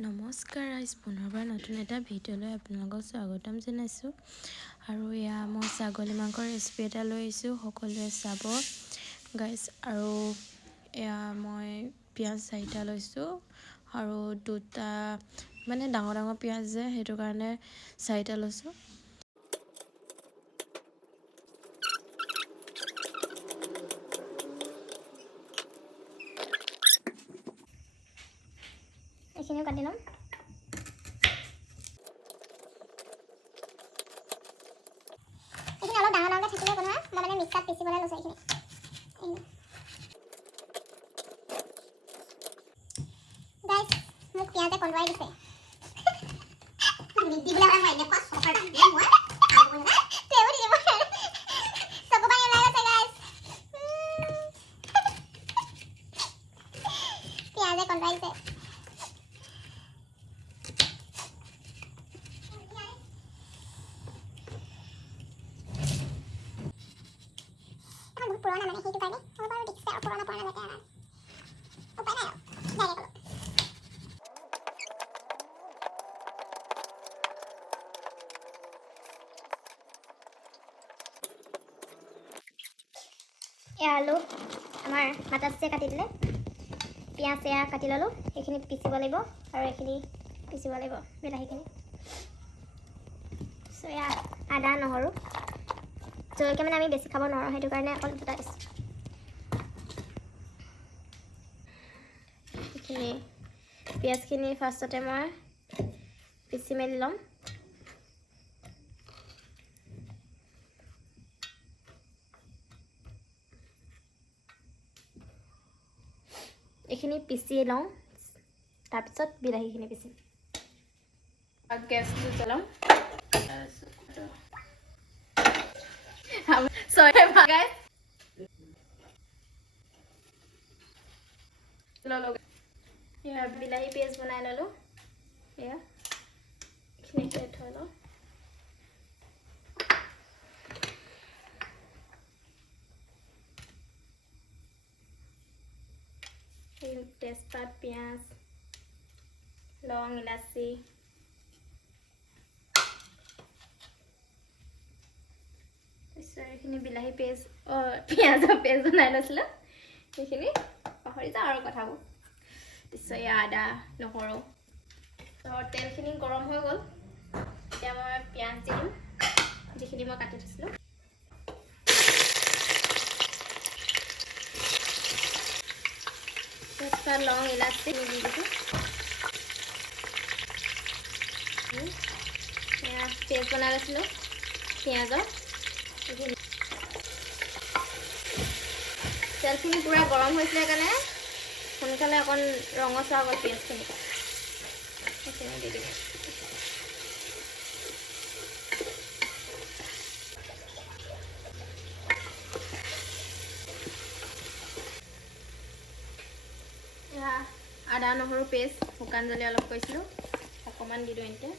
নমস্কাৰ গাইজ, পুনৰবাৰ নতুন এটা ভিডিঅ'লৈ আপোনালোকক স্বাগতম জনাইছোঁ। আৰু এয়া মই ছাগলী মাংসৰ ৰেচিপি এটা লৈ আহিছোঁ, সকলোৱে চাব গাইজ। আৰু এয়া মই পিঁয়াজ 4টা লৈছোঁ আৰু দুটা মানে ডাঙৰ ডাঙৰ পিঁয়াজ যে সেইটো কাৰণে 4টা লৈছোঁ। এইখিনিও কাটি ল'ম। এইখিনি অলপ ডাঙৰ ডাঙৰকৈ থাকিলে কোনো মই মানে মিক্সাৰত পিচিবলৈ লৈছোঁ। এইখিনি গাইজ মোক পিঁয়াজে কন্দুৱাই দিছে। পিঁয়াজে কন্দুৱাই দিছে। পুৰণা মানে সেইটো কাৰণে মই বাৰু দেখিছে আৰু পুৰণা লাগে উপায় নাই আৰু ডাইৰেক্ট এয়া আলু আমাৰ মাটাচে কাটি দিলে, পিঁয়াজ এয়া কাটি ল'লোঁ, এইখিনি পিচিব লাগিব আৰু এইখিনি পিচিব লাগিব বিলাহীখিনি। চ' এয়া আদা নহৰু জলকীয়া মানে আমি বেছি খাব নোৱাৰোঁ, সেইটো কাৰণে অকল দুটা দিছোঁ। এইখিনি পিঁয়াজখিনি ফাৰ্ষ্টতে মই পিচি মেলি ল'ম। এইখিনি পিচি লওঁ, তাৰপিছত বিলাহীখিনি পিচিম। গেছটো জ্বলাম। এয়া বিলাহী পেষ্ট বনাই ল'লোঁ, এয়া এইখিনি থৈ লওঁ। তেজপাত, পিঁয়াজ, লং, ইলাচি, তাৰপিছত এইখিনি বিলাহী পেষ্ট পিঁয়াজৰ পেষ্ট বনাই লৈছিলোঁ, সেইখিনি পাহৰি যাওঁ আৰু কথাবোৰ। তাৰপিছত এয়া আদা নহৰু। তেলখিনি গৰম হৈ গ'ল, এতিয়া মই পিঁয়াজ দি দিম যিখিনি মই কাটি থৈছিলোঁ। তেজপাত, লং, ইলাচি দি দিছোঁ। এয়া পেষ্ট বনাই লৈছিলোঁ পিঁয়াজৰ। তেলখিনি পূৰা গৰম হৈছিলে কাৰণে সোনকালে অকণ ৰঙচুৱা গ'ল পিঁয়াজখিনি, সেইখিনি দি দিম। এয়া আদা নহৰু পেষ্ট শুকান জলকীয়া অলপ কৰিছিলোঁ, অকণমান দি দিওঁ এতিয়া।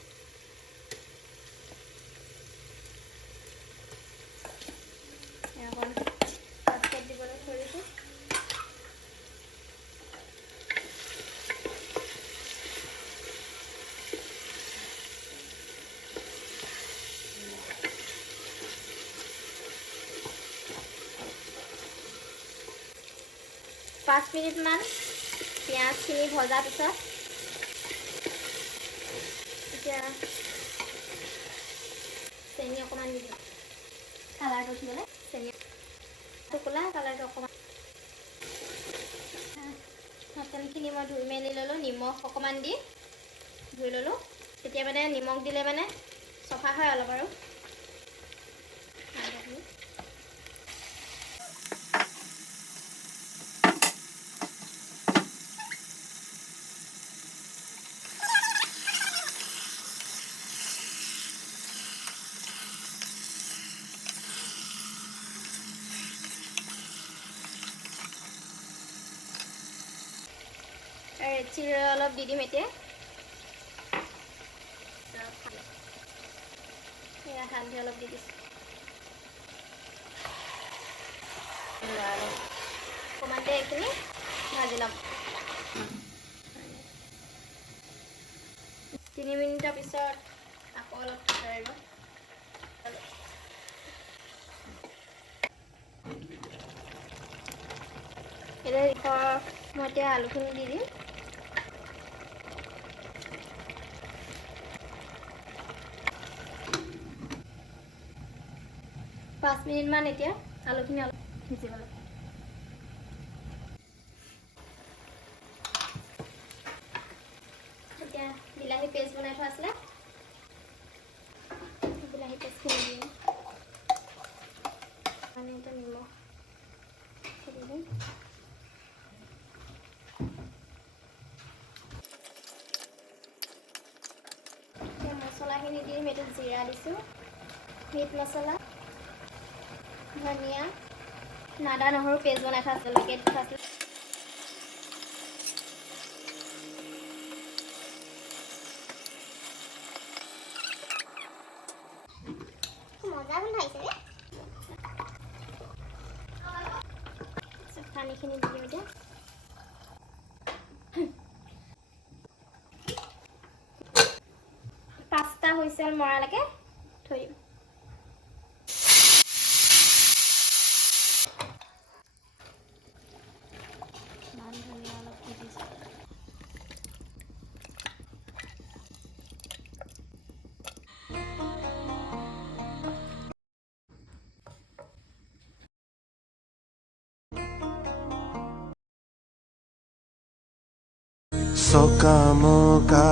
অকণ পাঁচফোৰণ দিবলৈ থৈ দিছোঁ। পাঁচ মিনিটমান পিঁয়াজখিনি ভজাৰ পিছত এতিয়া চেনি অকণমান দি দিম কালাৰটো উঠিবলৈ। চেনি টুকুলা কালাৰটো অকণমান। মটনখিনি মই ধুই মেলি ল'লোঁ, নিমখ অকণমান দি ধুই ল'লোঁ। তেতিয়া মানে নিমখ দিলে মানে চফা হয় অলপ আৰু। ৰেড চিলি অলপ দি দিম এতিয়া। এয়া হালধি অলপ দি দিছোঁ। অকণমান এইখিনি ভাজি ল'ম। 3 মিনিটৰ পিছত আকৌ অলপ থৰিব এতিয়া মই এতিয়া আলুখিনি দি দিম 5 মিনিটমান এতিয়া আলুখিনি অলপ সিজিব লাগে এতিয়া বিলাহী পেষ্ট বনাই থোৱা আছিলে বিলাহী পেষ্টখিনি দিম মানে এটা নিমখ দি দিম এতিয়া মছলাখিনি দিম এইটো জিৰা দিছোঁ মিট মছলা ধনিয়া আদা নহৰু পেষ্ট বনাই থোৱা আছিলে দি থোৱা আছিলে মজা গোন্ধাইছে ৰে পানীখিনি দি দিওঁ এতিয়া 5টা হুইছেল মৰালৈকে থৈ দিম মান ধনিয়া অলপ দি দিছোঁ Soka moka